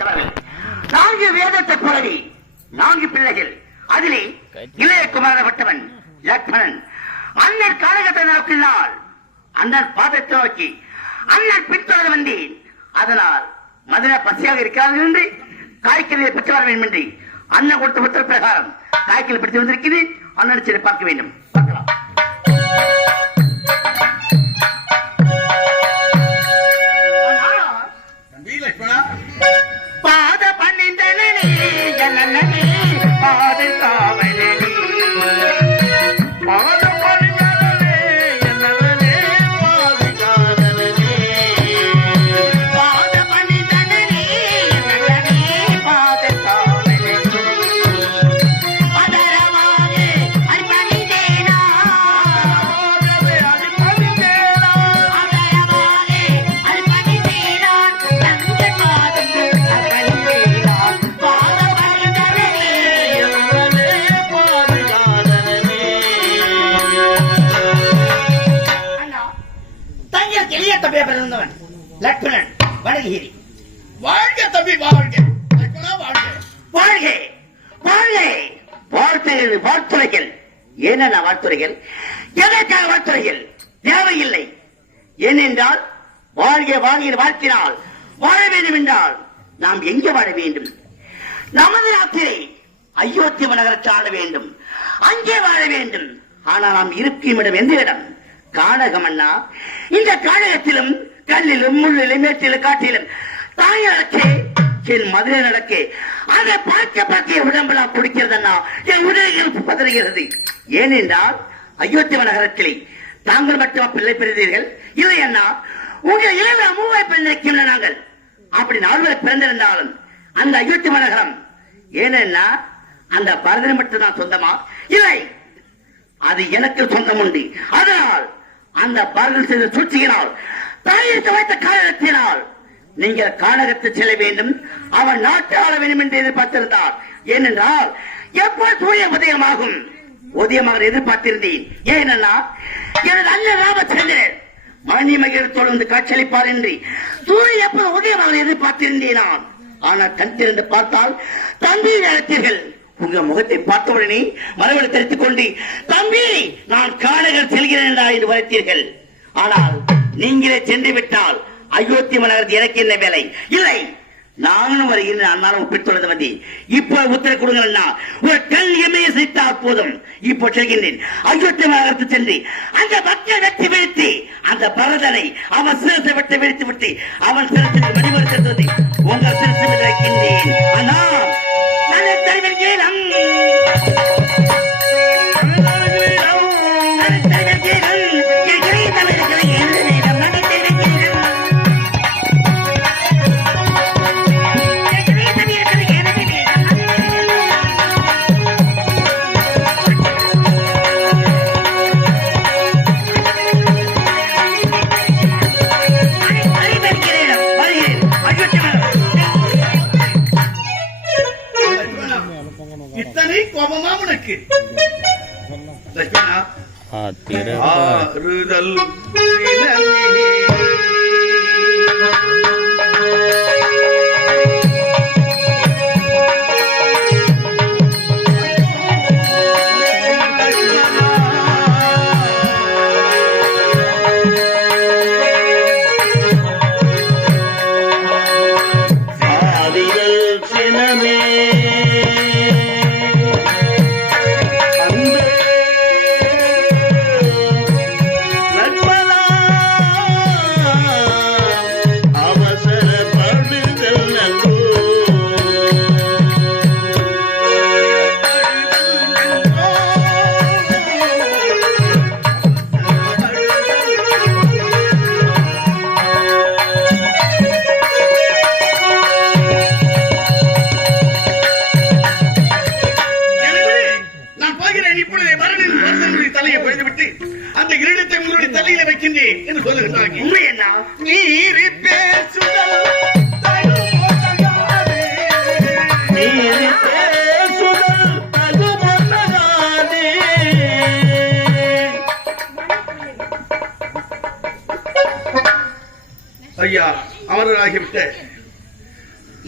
நான்கு வேதத்தை போலவே 4 பிள்ளைகள். அதிலே இளைய குமாரப்பட்டவன் லக்ஷ்மணன். அண்ணன் காலகட்ட நோக்கினால் அண்ணன் பாதத்தை நோக்கி அண்ணன் பின்தொடர்ந்து வந்தேன். அதனால் மதுரை பசியாக இருக்கிறார்கள் என்று காய்கறியை பெற்று வர வேண்டும் என்று அண்ணன் கொடுத்த உத்தர பிரகாரம் காய்கறி பிடித்து வந்திருக்கிறது. அண்ணன் சரி பார்க்க வேண்டும். பார்க்கலாம். பாத பன்னிந்தனே ஜனனே பாத காவலனே பாத பன்னிந்தனே ஜனனே பாத காவலனே பாத பன்னிந்தனே ஜனனே பாத காவலனே பதரவாகே அர்ப்பணிதேனா பதரவாகே அர்ப்பணிதேனா தங்க பாதம் லக்ஷ்மணன் வடகிரி. வாழ்க தம்பி வாழ்க. வாழ்க வாழ்க வாழ்த்துகள். வாழ்த்துறைகள் ஏனென்ன வாழ்த்துறைகள்? எதற்காக வாழ்த்துறைகள்? தேவையில்லை. ஏனென்றால் வாழ்க வாழ்கிற வாழ்த்தினால் வாழ வேண்டும் என்றால் நாம் எங்கே வாழ வேண்டும்? நமது நாட்டிலே அயோத்தி நகரத்தில் ஆள வேண்டும், அங்கே வாழ வேண்டும். ஆனால் நாம் இருக்கும் இடம் எந்த இடம்? கானகம் அண்ணா. இந்த கானகத்திலும் கல்லிலும் முள்ளிலும் மேட்டிலும் காட்டிலும் தாயடக்கே என் மதுரை நடக்க அதை பார்க்க உடம்பெல்லாம் குடிக்கிறதுன்னா என் உதவிகள் பதறுகிறது. ஏனென்றால் அயோத்தி நகரத்திலே தாங்கள் மட்டும் பிள்ளை பெறுதீர்கள் இல்லை அண்ணா. உங்கள் இளவ மூவை பிறந்திருக்கின்ற நாங்கள் அப்படி 4 பேர் பிறந்திருந்தாலும் அந்த அயோத்தி நகரம் ஏனென்னா அந்த பரதனை மட்டும் தான் சொந்தமா? இல்லை, அது எனக்கு சொந்தம் உண்டு. அதனால் அந்த பரதன் செய்த சூழ்ச்சியினால் தாயத்தை வைத்த காரணத்தினால் நீங்கள் கானகத்தை செல்ல வேண்டும், அவன் நாட்டு ஆள வேண்டும் என்று எதிர்பார்த்திருந்தார். ஏனென்றால் எப்போது சூரிய உதயமாக எதிர்பார்த்திருந்தேன். ஏனென்னா எனது அண்ணன் ராமச்சந்திரன் மணிமகிழ் தொடர்ந்து காட்சியளிப்பார் என்று சூரிய எப்போது உதயமாக எதிர்பார்த்திருந்தேன் நான். ஆனால் கண் திறந்து பார்த்தால் தம்பி அழைத்தீர்கள். உங்க முகத்தை பார்த்தவுடனே மரபணி தெரிவித்துக் கொண்டு தம்பி நான் கானகர் செல்கிறேன் என்று வரைத்தீர்கள். ஆனால் நீங்களே சென்று விட்டால் அயோத்தி நகரத்தில் எனக்கு என்ன வேலை? இல்லை, நானும் வருகிறேன். அண்ணாலும் பின்தொடர்ந்து வந்தேன். இப்போ உத்தரவு கொடுங்க. ஒரு கல் எமையை செய்தால் போதும். இப்போ செல்கின்றேன். அயோத்தி நகரத்து சென்று அந்த மக்கள் வெற்றி வீழ்த்தி அந்த பரதனை அவன் சிறுத்தை விட்டு வீழ்த்தி விட்டு அவன் சிறுத்தை மணிமறுத்தது உங்கள் சிறுத்தை வைக்கின்றேன். அண்ணா ஆறுதல்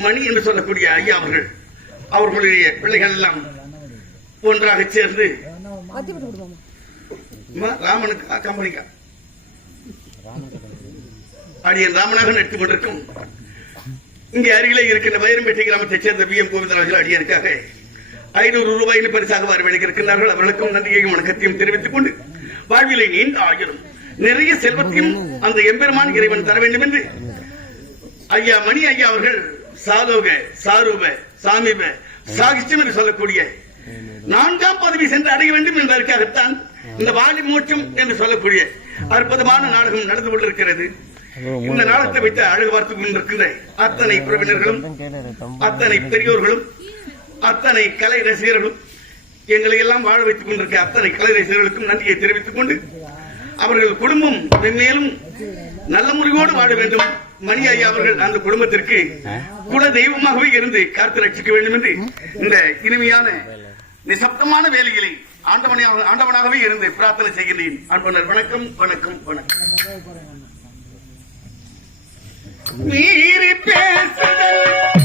மணி என்று சொல்லக்கூடிய ஐயா அவர்களுடைய பிள்ளைகள் எல்லாம் ஒன்றாக சேர்ந்து ராமனுக்கு கம்பெனிக்கா அடியன் ராமனாக நடித்துக் கொண்டிருக்கும் இங்கே அருகிலே இருக்கின்ற வைரம்பேட்டை கிராமத்தைச் சேர்ந்த பி.எம். கோவிந்தராஜன் அடியனுக்காக 500 ரூபாய் பரிசாக வரவேற்க இருக்கின்றார்கள். அவர்களுக்கும் நன்றியையும் வணக்கத்தையும் தெரிவித்துக் கொண்டு வாழ்விலை நீண்ட ஆயிரம் நிறைய செல்வத்தையும் அந்த எம்பெருமான் இறைவன் தர வேண்டும் என்று ஐயா மணி ஐயா அவர்கள் சாலோக சாரூப சாமிப சாகிஷ்டம் என்று சொல்லக்கூடிய 4ஆம் பதவி சென்று அடைய வேண்டும் என்பதற்காகத்தான் இந்த வாலி மோட்சம் என்று சொல்லக்கூடிய அற்புதமான நாடகம் நடந்து கொண்டிருக்கிறது. இந்த நாடகத்தை வைத்து அழகு பார்த்துக் கொண்டிருக்கின்ற அத்தனை உறவினர்களும் அத்தனை பெரியோர்களும் அத்தனை கலை ரசிகர்களும் எங்களை எல்லாம் வாழ வைத்துக் கொண்டிருக்க அத்தனை கலை ரசிகர்களுக்கும் நன்றியை தெரிவித்துக் கொண்டு அவர்கள் குடும்பம் மென்மேலும் நல்ல முறையோடு வாழ வேண்டும். மணி ஐயா அவர்கள் அந்த குடும்பத்திற்கு குல தெய்வமாகவே இருந்து காத்து ரட்சிக்க வேண்டும் என்று இந்த இனிமையான நிசப்தமான வேலைகளை ஆண்டவனாகவே இருந்து பிரார்த்தனை செய்கின்றேன். அன்பனர் வணக்கம் வணக்கம் வணக்கம். மீறி பேசுதல்